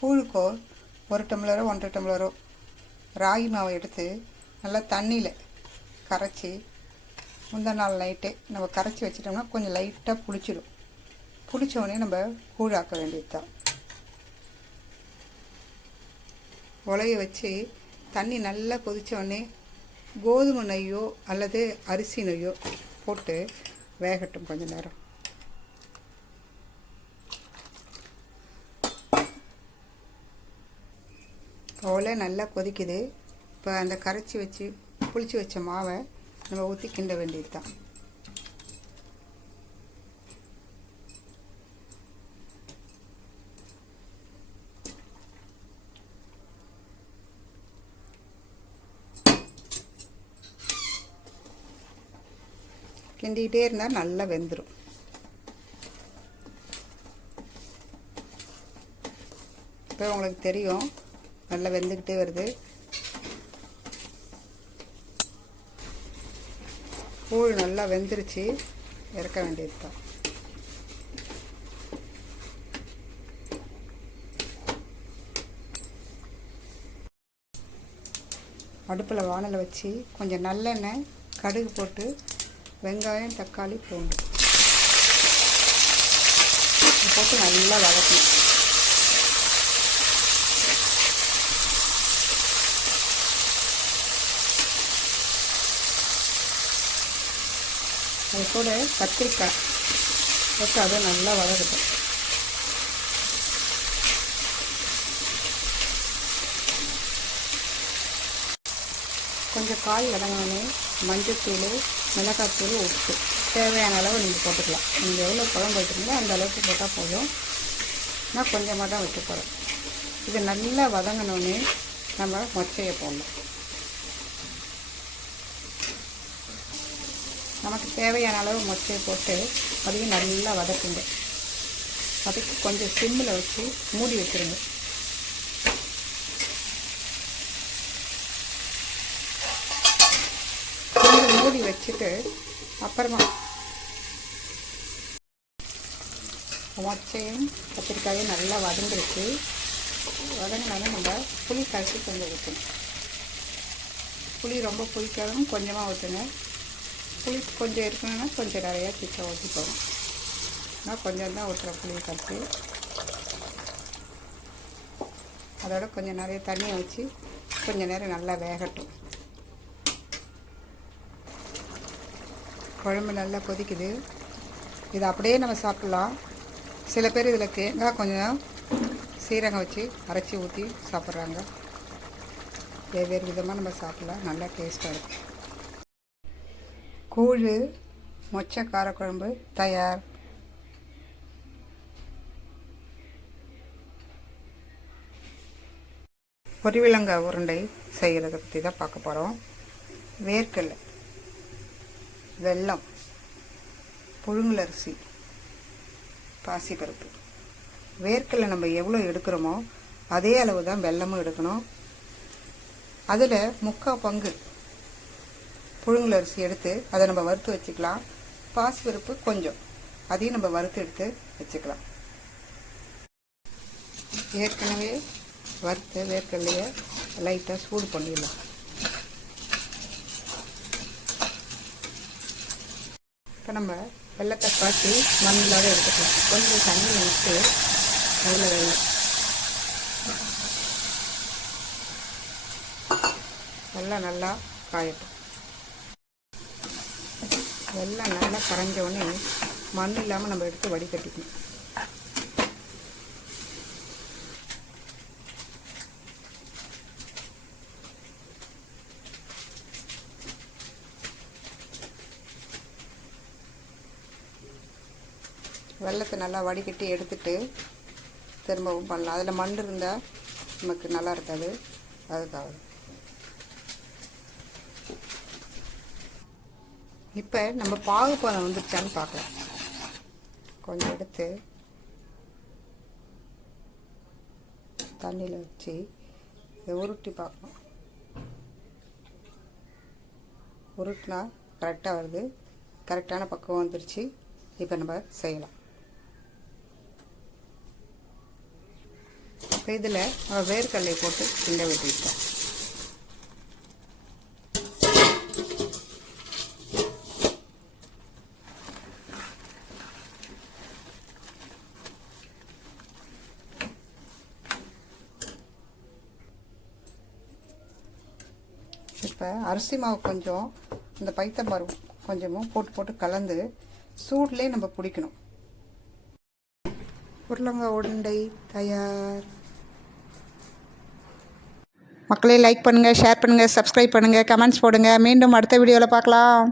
கூழுக்கோ ஒரு டம்ளரோ ஒன்றரை டம்ளரோ ராகி மாவை எடுத்து நல்லா தண்ணியில் கரைச்சி முந்தா நாள் நைட்டே நம்ம கரைச்சி வச்சிட்டோம்னா கொஞ்சம் லைட்டாக புளிச்சிடும். புளிச்ச உடனே நம்ம கூழாக்க வேண்டியது தான் உலைய வச்சு தண்ணி நல்லா கொதிச்ச உடனே கோதுமை நெய்யோ அல்லது அரிசி நெய்யோ போட்டு வேகட்டும் கொஞ்சம் நேரம். ஒலை நல்லா கொதிக்குது. இப்போ அந்த கரைச்சி வச்சு புளிச்சு வச்ச மாவை நம்ம ஊற்றி கிண்ட வேண்டியது தான் கிண்டிக்கிட்டே இருந்தால் நல்லா வெந்துடும் இப்போ உங்களுக்கு தெரியும் நல்லா வெந்துக்கிட்டே வருது. கூழ் நல்லா வெந்துருச்சு. இறக்க வேண்டியது தான் அடுப்பில் வானலை வச்சு கொஞ்சம் நல்லெண்ணெய் கடுகு போட்டு வெங்காயம் தக்காளி பூண்டு. போட்டு நல்லா வதக்கணும். அது கூட கத்திரிக்காய் போட்டு அதை நல்லா வளருது கொஞ்சம் காய் வதங்கினோடனே மஞ்சத்தூள் மிளகாத்தூள் உப்பு. தேவையான அளவு நீங்கள் போட்டுக்கலாம். நீங்கள் எவ்வளோ குழம்பு வைக்கிறீங்களோ அந்த அளவுக்கு போட்டால் போதும். நான் கொஞ்சமாக தான் வைக்க போகிறேன் இது நல்லா வதங்கினோடனே நம்ம மொச்சையை போடணும். நமக்கு தேவையான அளவு மொச்சையை போட்டு அதையும் நல்லா வதக்குங்க. அதுக்கு கொஞ்சம் சிம்மில் வச்சு மூடி வச்சுருங்க. கொஞ்சம் மூடி வச்சுட்டு அப்புறமா மொச்சையும் கத்திரிக்காயும் நல்லா வதங்கிருச்சு வதங்கினாலே நம்ம புளி கரைச்சி கொஞ்சம் ஊற்றணும் புளி ரொம்ப புளிக்காதும் கொஞ்சமாக ஊற்றுங்க புளி கொஞ்சம் இருக்கணும்னா கொஞ்சம் நிறையா திக்க ஊற்றிக்கோங்க நான் கொஞ்சம் தான் ஊற்றுற புளி கரைச்சி அதோட கொஞ்சம் நிறைய தண்ணியை வச்சு கொஞ்சம் நேரம் நல்லா வேகட்டும். குழம்பு நல்லா கொதிக்குது. இது அப்படியே நம்ம சாப்பிட்லாம். சில பேர் இதில் தேங்காய் கொஞ்சம் சீரகம் வச்சு அரைச்சி ஊற்றி சாப்பிட்றாங்க. வெவ்வேறு விதமாக நம்ம சாப்பிட்லாம். நல்லா டேஸ்ட்டாக இருக்கும். கூழ் மொச்சை காரக்குழம்பு தயார். பொரிவிலங்காய் உருண்டை செய்கிறத பற்றி தான் பார்க்க போகிறோம் வேர்க்கடலை வெல்லம் புழுங்கலரிசி பாசிப்பருப்பு வேர்க்கடலை நம்ம எவ்வளோ எடுக்கிறோமோ அதே அளவு தான் வெல்லமும் எடுக்கணும். அதில் முக்கால் பங்கு புழுங்கலரிசி எடுத்து அதை நம்ம வறுத்து வச்சுக்கலாம். பாசிப்பருப்பு கொஞ்சம். அதையும் நம்ம வறுத்து எடுத்து வச்சுக்கலாம். ஏற்கனவே வறுத்த வேர்க்கடலையை லைட்டாக சூடு பண்ணிடலாம். இப்போ நம்ம வெள்ளத்தை காய்ச்சி மண்ணிலாக எடுத்துக்கலாம். கொஞ்சம் தண்ணி விட்டு அதில் வெள்ளம். நல்லா நல்லா காயட்டும். வெள்ளம் நல்லா கரைஞ்ச உடனே மண் இல்லாமல் நம்ம எடுத்து வடிகட்டிக்கணும். வெள்ளத்தை நல்லா வடிகட்டி எடுத்துட்டு திரும்பவும் பண்ணலாம். அதில் மண் இருந்தால் நமக்கு நல்லா இருக்காது. அதுக்காக. இப்போ நம்ம பாகுபாதம் வந்துருச்சான்னு பார்க்கலாம். கொஞ்சம் எடுத்து தண்ணியில் வச்சு இதை உருட்டி பார்க்கணும் உருட்டினா கரெக்டாக வருது. கரெக்டான பக்குவம் வந்துருச்சு. இப்போ நம்ம செய்யலாம். இப்போ இப்போ இதில் நம்ம வேர்க்கடலை போட்டு கிண்ட விட்டுருக்கோம் இப்போ அரிசி மாவு கொஞ்சம் இந்த பைத்தம்பருப்பு கொஞ்சமும் போட்டு போட்டு கலந்து சூட்லேயே நம்ம பிடிக்கணும். உருளங்காய் உருண்டை தயார். மக்களே லைக் பண்ணுங்கள் ஷேர் பண்ணுங்கள் சப்ஸ்கிரைப் பண்ணுங்கள் கமெண்ட்ஸ் போடுங்கள் மீண்டும் அடுத்த வீடியோவில் பார்க்கலாம்.